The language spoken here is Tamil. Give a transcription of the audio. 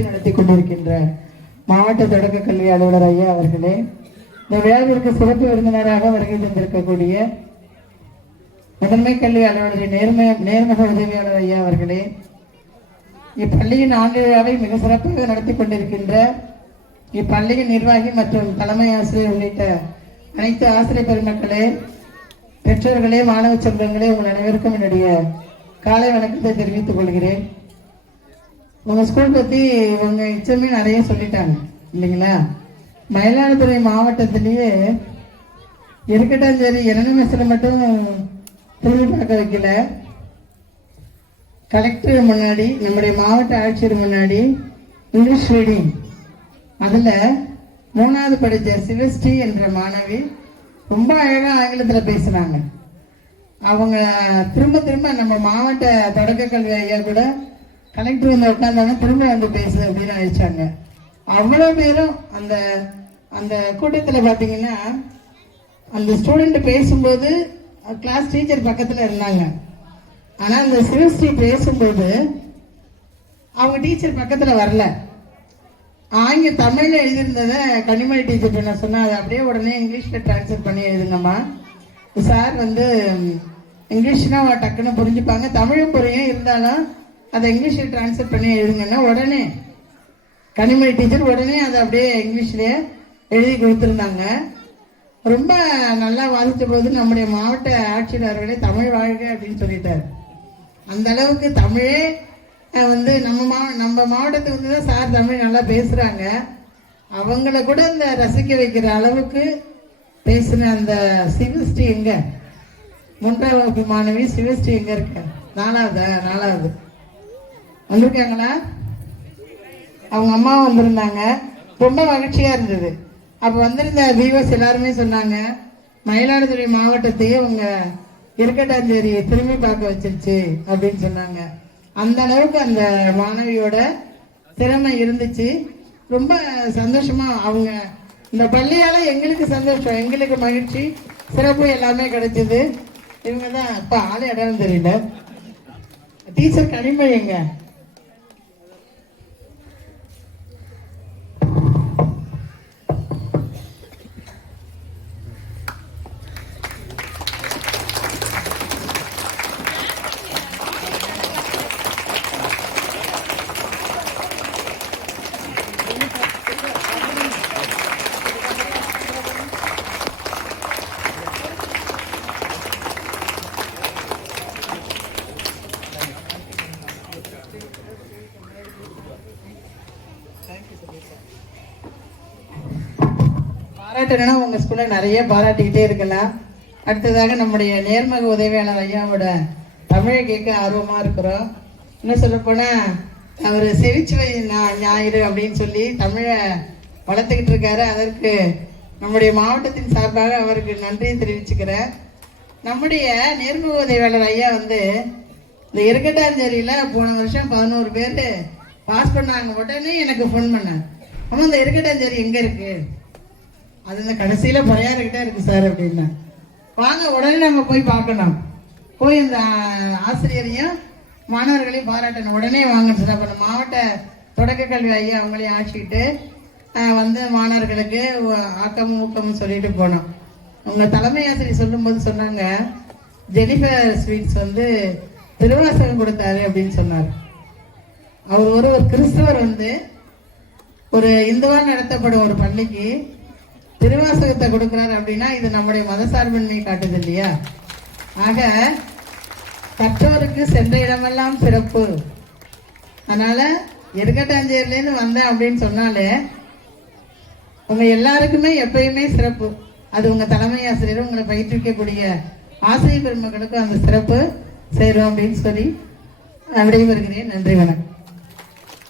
நிகழ்ச்சி நடத்தி கொண்டிருக்கின்ற மாவட்ட தொடக்க கல்வி அலுவலர் ஐயா அவர்களே, இந்த விழாவிற்கு சிறப்பு விருந்தினராக வருகை தந்திருக்கக்கூடிய முதன்மை கல்வி அலுவலரின் நேர்முக உதவியாளர் ஐயா அவர்களே, இப்பள்ளியின் ஆண்டு விழாவை மிக சிறப்பாக நடத்தி கொண்டிருக்கின்ற இப்பள்ளியின் நிர்வாகி மற்றும் தலைமை ஆசிரியர் உள்ளிட்ட அனைத்து ஆசிரியர் பெருமக்களே, பெற்றோர்களே, மாணவ செல்வங்களே, உங்கள் அனைவருக்கும் என்னுடைய காலை வணக்கத்தை தெரிவித்துக் கொள்கிறேன். உங்க ஸ்கூல் பத்தி உங்க இச்சமே நிறைய சொல்லிட்டாங்க இல்லைங்களா? மயிலாடுதுறை மாவட்டத்திலேயே இருக்கட்டாஞ்சேரி இரண்டு மட்டும் திரும்பி பார்க்க வைக்கல. கலெக்டர் முன்னாடி, நம்முடைய மாவட்ட ஆட்சியர் முன்னாடி இங்கிலீஷ் ரீடிங், அதில் 3வது படித்த சிவஸ்ரீ என்ற மாணவி ரொம்ப அழகாக ஆங்கிலத்தில் பேசுனாங்க. அவங்க திரும்ப நம்ம மாவட்ட தொடக்க கல்வி ஐயா கூட கலெக்டர் வந்து உட்காந்தாங்க, திரும்ப வந்து பேசு அப்படின்னு அழைச்சாங்க. அவ்வளோ பேரும் அந்த அந்த கூட்டத்தில் பார்த்தீங்கன்னா, அந்த ஸ்டூடெண்ட் பேசும்போது கிளாஸ் டீச்சர் பக்கத்தில் இருந்தாங்க. ஆனால் அந்த சிவஸ்ரீ பேசும்போது அவங்க டீச்சர் பக்கத்தில் வரல. தமிழில் எழுதியிருந்ததை கனிமொழி டீச்சர் நான் சொன்னால் அதை அப்படியே உடனே இங்கிலீஷில் டிரான்ஸ்லேட் பண்ணி எழுதுங்கம்மா. சார் வந்து இங்கிலீஷ்னா டக்குன்னு புரிஞ்சுப்பாங்க, தமிழும் புரியும், இருந்தாலும் அதை இங்கிலீஷில் டிரான்ஸ்லேட் பண்ணி எழுதுங்கன்னா உடனே கனிமொழி டீச்சர் உடனே அதை அப்படியே இங்கிலீஷ்லேயே எழுதி கொடுத்துருந்தாங்க. ரொம்ப நல்லா வாசித்த போது நம்முடைய மாவட்ட ஆட்சியர் அவர்களே தமிழ் வாழ்க அப்படின்னு சொல்லிட்டார். அந்த அளவுக்கு தமிழே வந்து நம்ம மாவட்டத்துக்கு வந்து தான் சார் தமிழ் நல்லா பேசுகிறாங்க. அவங்கள கூட இந்த ரசிக்க வைக்கிற அளவுக்கு பேசின அந்த சிவஸ்ரீ எங்க, 3ஆம் வகுப்பு மாணவி சிவஸ்ரீ எங்க இருக்க? 4வது வந்திருக்காங்களா? அவங்க அம்மா வந்திருந்தாங்க, ரொம்ப மகிழ்ச்சியா இருந்தது. அப்போ வந்திருந்த வியூவர்ஸ் எல்லாருமே சொன்னாங்க, மயிலாடுதுறை மாவட்டத்தையே உங்க இருக்கட்டாஞ்சேரியை திரும்பி பார்க்க வச்சிருச்சு அப்படின்னு சொன்னாங்க. அந்த அளவுக்கு அந்த மாணவியோட திறமை இருந்துச்சு. ரொம்ப சந்தோஷமா அவங்க இந்த பள்ளியால எங்களுக்கு சந்தோஷம், எங்களுக்கு மகிழ்ச்சி, சிறப்பு எல்லாமே கிடைச்சது. இவங்க தான் அப்ப ஆளு இடம் தெரியல. டீச்சர் கனிமொழி எங்க? பாராட்டணும்னா உங்க ஸ்கூல்ல நிறைய பாராட்டிக்கிட்டே இருக்கலாம். அடுத்ததாக நம்முடைய நேர்முக உதவியாளர் ஐயாவோட தமிழை கேட்க ஆர்வமா இருக்கிறோம். இன்னும் சொல்ல போனா அவர் செவிச்சுவை ஞாயிறு அப்படின்னு சொல்லி தமிழை வளர்த்துக்கிட்டு இருக்காரு. அதற்கு நம்முடைய மாவட்டத்தின் சார்பாக அவருக்கு நன்றியை தெரிவிச்சுக்கிறேன். நம்முடைய நேர்முக உதவியாளர் ஐயா வந்து இந்த இருக்கட்டாஞ்சேரியில போன வருஷம் 11 பேர் பாஸ் பண்ணாங்க. உடனே எனக்கு ஃபோன் பண்ணேன், ஆமா இந்த இருக்கட்டாஞ்சேரி எங்க இருக்கு? அது இந்த கடைசியில பொறையாறுகிட்டே இருக்கு சார் அப்படின்னா. வாங்க உடனே நம்ம போய் பார்க்கணும், போய் இந்த ஆசிரியரையும் மாணவர்களையும் பாராட்டணும், உடனே வாங்கன்னு சொன்ன. அப்போ மாவட்ட தொடக்க கல்வி ஐயா அவங்களையும் ஆட்சிக்கிட்டு வந்து மாணவர்களுக்கு ஆக்கமும் ஊக்கமும் சொல்லிட்டு போனோம். அவங்க தலைமை ஆசிரியர் சொல்லும்போது சொன்னாங்க, ஜெனிஃபர் ஸ்வீட்ஸ் வந்து திருவாசகம் கொடுத்தாரு அப்படின்னு சொன்னார். அவர் ஒரு கிறிஸ்தவர் வந்து ஒரு இந்துவால் நடத்தப்படும் ஒரு பள்ளிக்கு திருவாசகத்தை கொடுக்கிறார் அப்படின்னா இது நம்முடைய மதசார்பின்மை காட்டுது இல்லையா? ஆக கற்றோருக்கு சென்ற இடமெல்லாம் சிறப்பு. அதனால இருக்கட்டாஞ்சேரியிலேருந்து வந்தேன் அப்படின்னு சொன்னாலே உங்க எல்லாருக்குமே எப்பயுமே சிறப்பு. அது உங்க தலைமை ஆசிரியரும் உங்களை பயிற்றுவிக்கக்கூடிய ஆசிரியர் பெருமக்களுக்கும் அந்த சிறப்பு சேரும் அப்படின்னு சொல்லி விடைபெறுகிறேன். நன்றி, வணக்கம்.